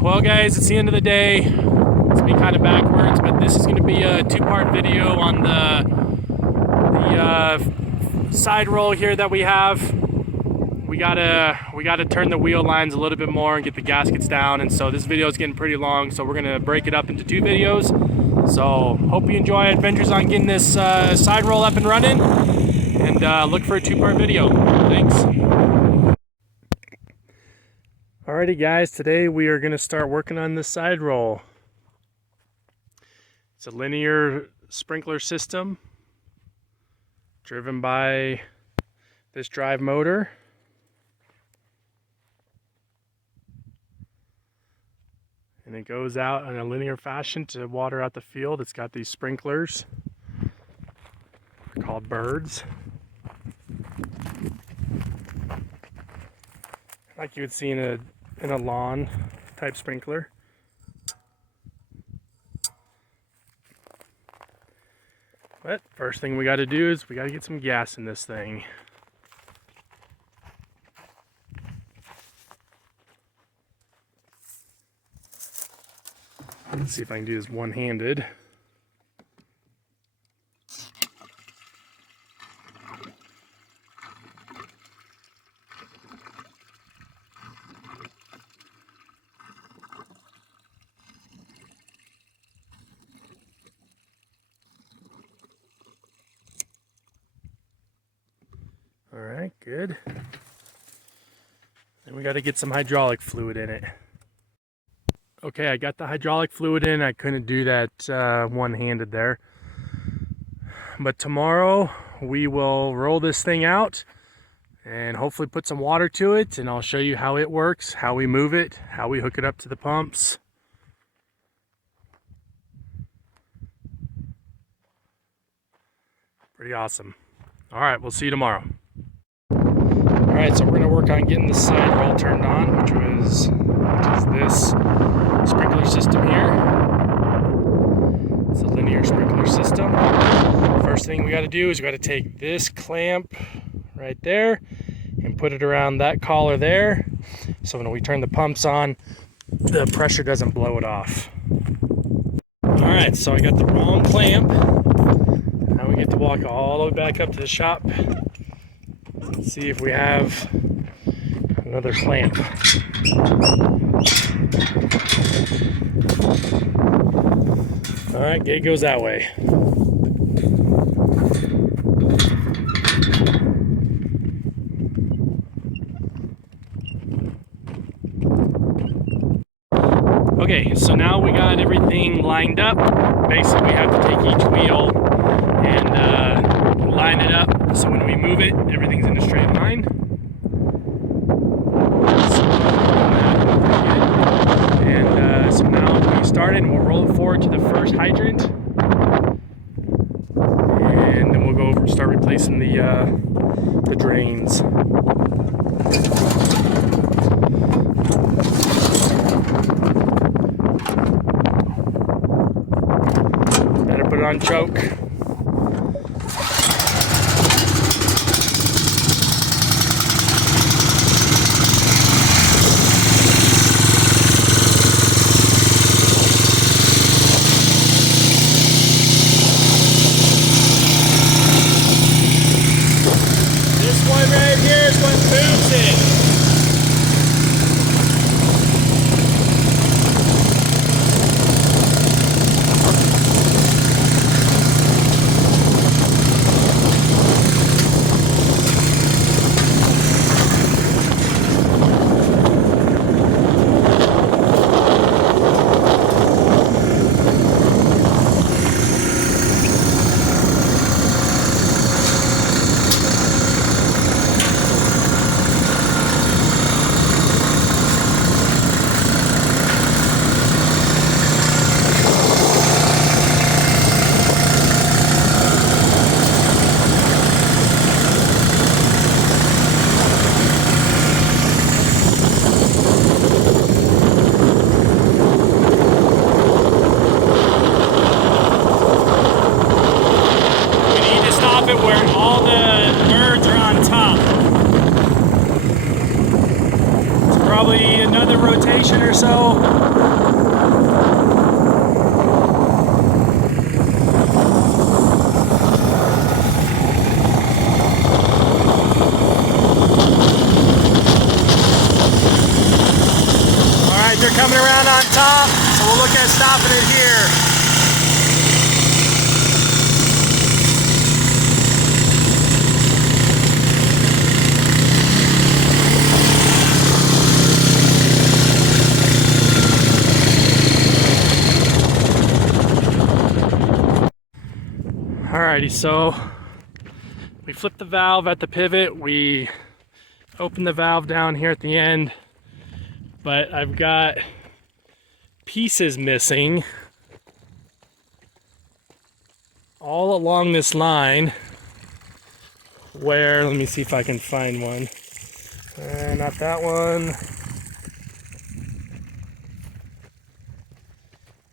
Well guys, it's the end of the day. It's me kind of backwards, but this is going to be a two-part video on the side roll here that we have. We gotta turn the wheel lines a little bit more and get the gaskets down, and so this video is getting pretty long, so we're gonna break it up into two videos. So hope you enjoy adventures on getting this side roll up and running, and look for a two-part video. Thanks. Alrighty guys, today we are gonna start working on this side roll. It's a linear sprinkler system driven by this drive motor. And it goes out in a linear fashion to water out the field. It's got these sprinklers. They're called birds. Like you would see in a lawn type sprinkler. But first thing we got to do is we got to get some gas in this thing. Let's see if I can do this one-handed. All right, good. Then we got to get some hydraulic fluid in it. Okay, I got the hydraulic fluid in. I couldn't do that one-handed there. But tomorrow we will roll this thing out and hopefully put some water to it, and I'll show you how it works, how we move it, how we hook it up to the pumps. Pretty awesome. All right, we'll see you tomorrow. All right, so we're gonna work on getting the side roll turned on, which is this sprinkler system here. It's a linear sprinkler system. First thing we got to do is we got to take this clamp right there and put it around that collar there, so when we turn the pumps on, the pressure doesn't blow it off. All right, so I got the wrong clamp. Now we get to walk all the way back up to the shop. Let's see if we have another clamp. All right, gate goes that way. Okay, so now we got everything lined up. Basically, we have to take each wheel and line it up so when we move it, everything's in a straight line. So now we started, and we'll roll it forward to the first hydrant, and then we'll go over and start replacing the drains. Better put it on choke. Right here is what moves it. rotation or so. Alright, they're coming around on top, so we'll look at stopping it here. Alrighty, so we flipped the valve at the pivot, we opened the valve down here at the end, but I've got pieces missing all along this line where, let me see if I can find one. Not that one.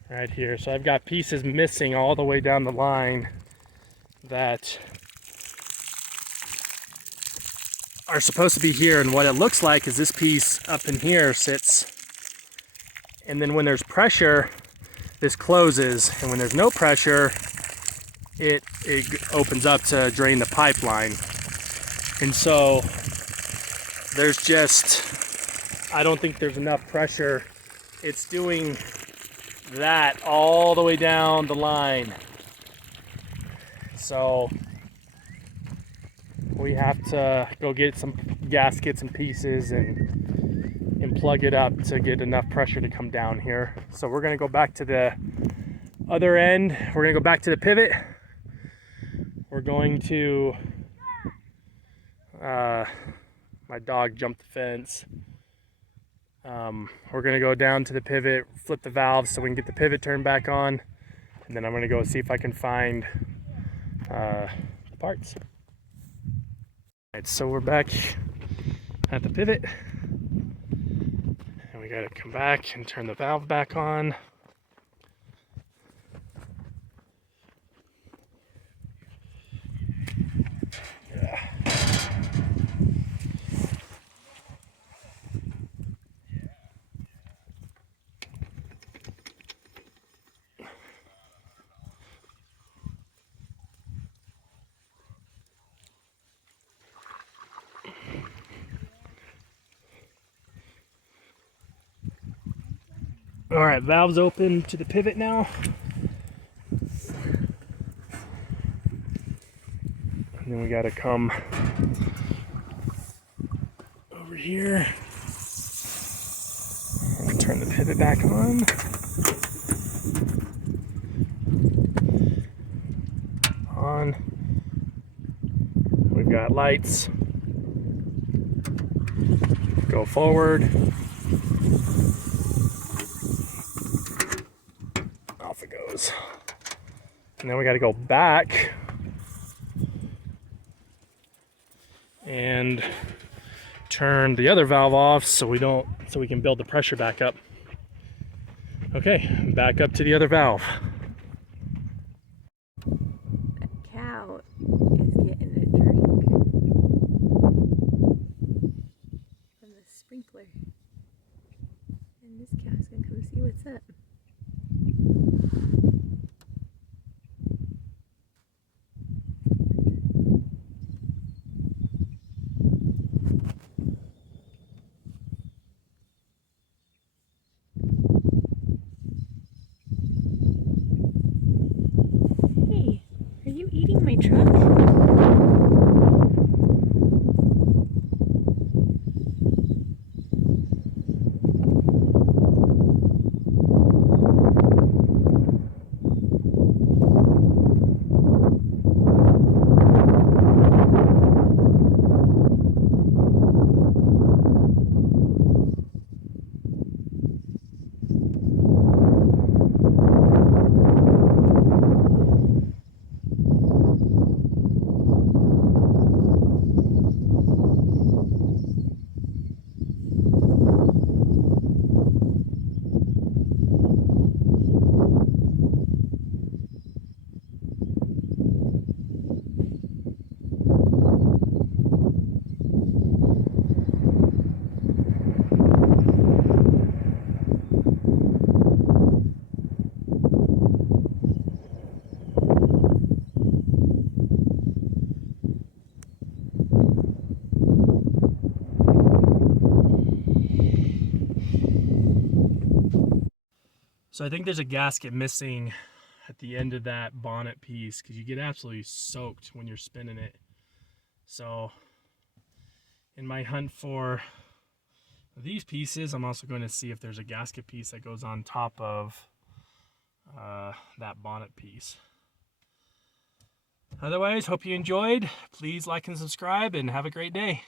Right here. So I've got pieces missing all the way down the line that are supposed to be here, and what it looks like is this piece up in here sits, and then when there's pressure this closes, and when there's no pressure it opens up to drain the pipeline. And so there's just, I don't think there's enough pressure. It's doing that all the way down the line. So we have to go get some gaskets and pieces and plug it up to get enough pressure to come down here. So we're gonna go back to the other end. We're gonna go back to the pivot. We're going to, my dog jumped the fence. We're gonna go down to the pivot, flip the valve so we can get the pivot turned back on, and then I'm gonna go see if I can find the parts. Alright, so we're back at the pivot, and we gotta come back and turn the valve back on. All right, valve's open to the pivot now. And then we gotta come over here and turn the pivot back on. We've got lights. Go forward. Off it goes. And then we got to go back and turn the other valve off so we can build the pressure back up. Okay, back up to the other valve. That cow is getting a drink from the sprinkler. And this cow's gonna come see what's up. Hey, are you eating my truck? So I think there's a gasket missing at the end of that bonnet piece because you get absolutely soaked when you're spinning it. So in my hunt for these pieces, I'm also going to see if there's a gasket piece that goes on top of that bonnet piece. Otherwise, hope you enjoyed. Please like and subscribe and have a great day.